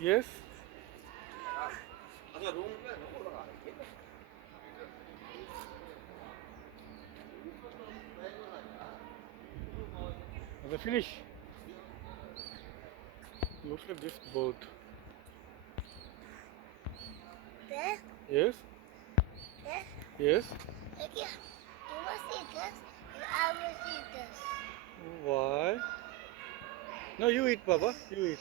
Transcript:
Yes? Are they finished? Looks like this boat. This? Yes? This? Yes? Look here. You must eat this, and I must eat this. Why? No, you eat, Baba. You eat.